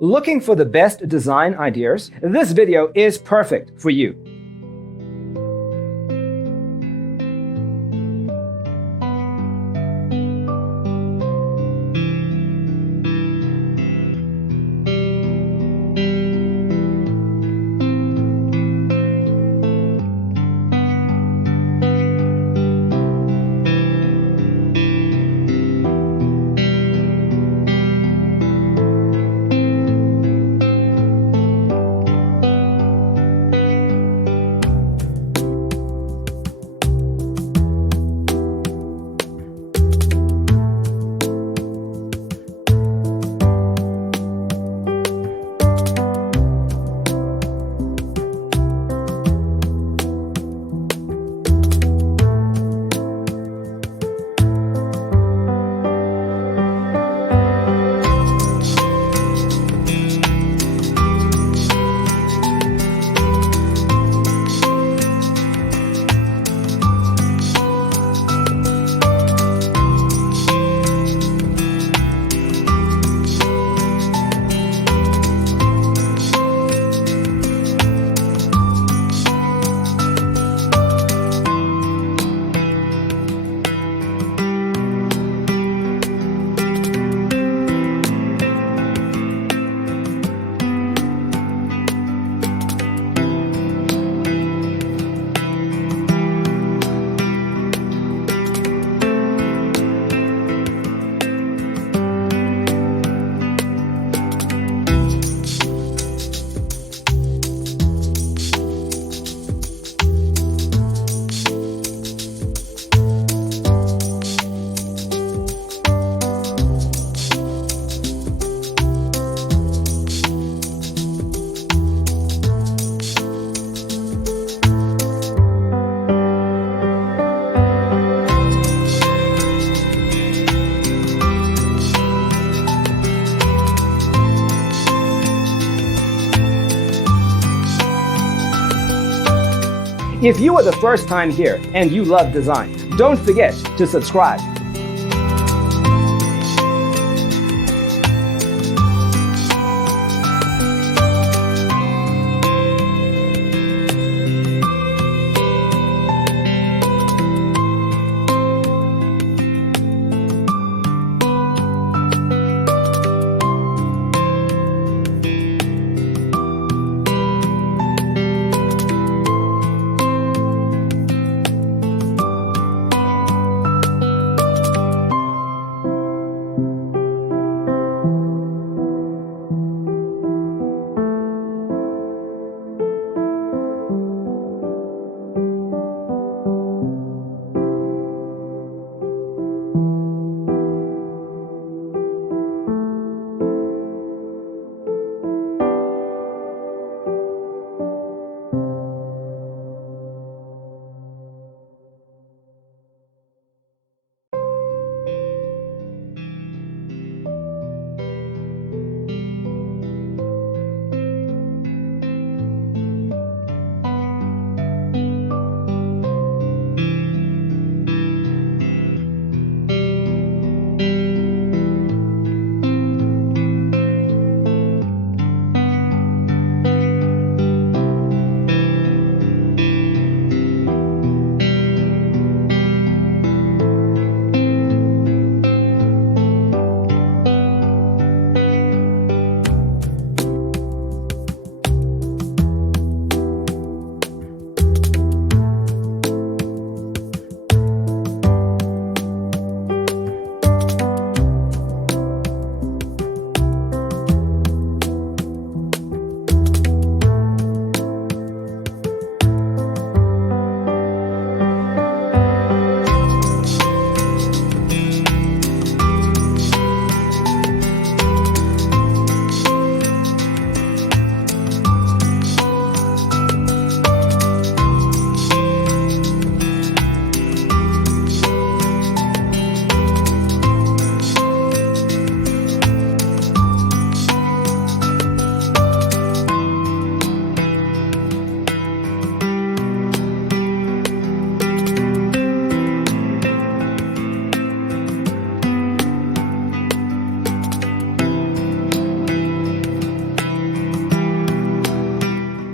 Looking for the best design ideas? This video is perfect for you. If you are the first time here and you love design, don't forget to subscribe.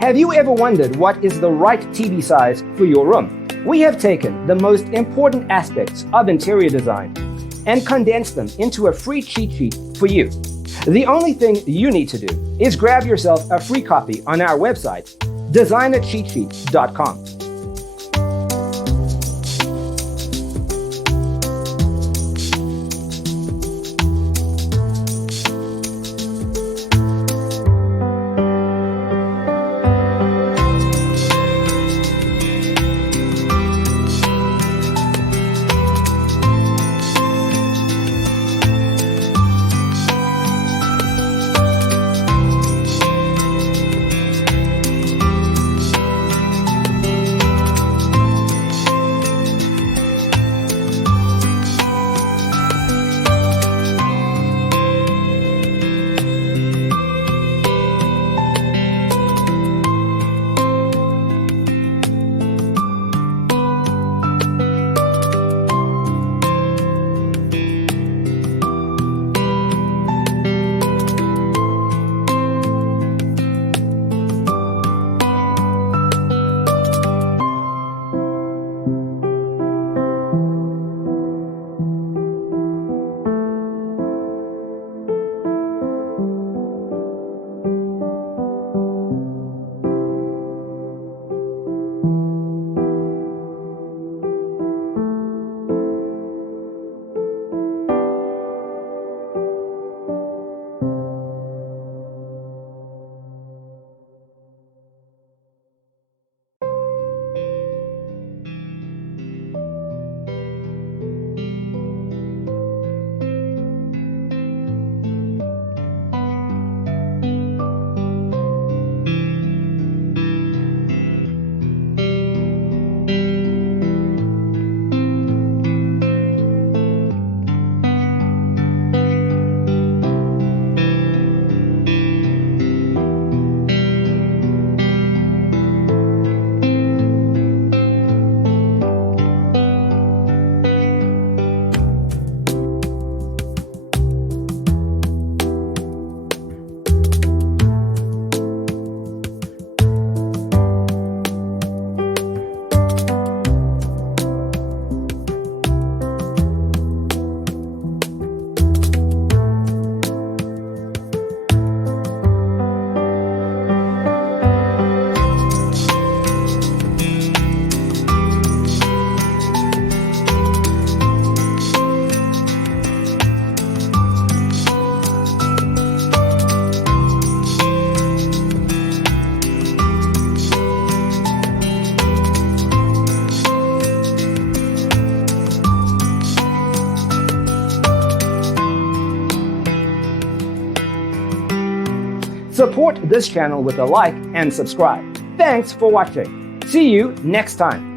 Have you ever wondered what is the right TV size for your room? We have taken the most important aspects of interior design and condensed them into a free cheat sheet for you. The only thing you need to do is grab yourself a free copy on our website, designercheatsheet.com. Support this channel with a like and subscribe. Thanks for watching. See you next time.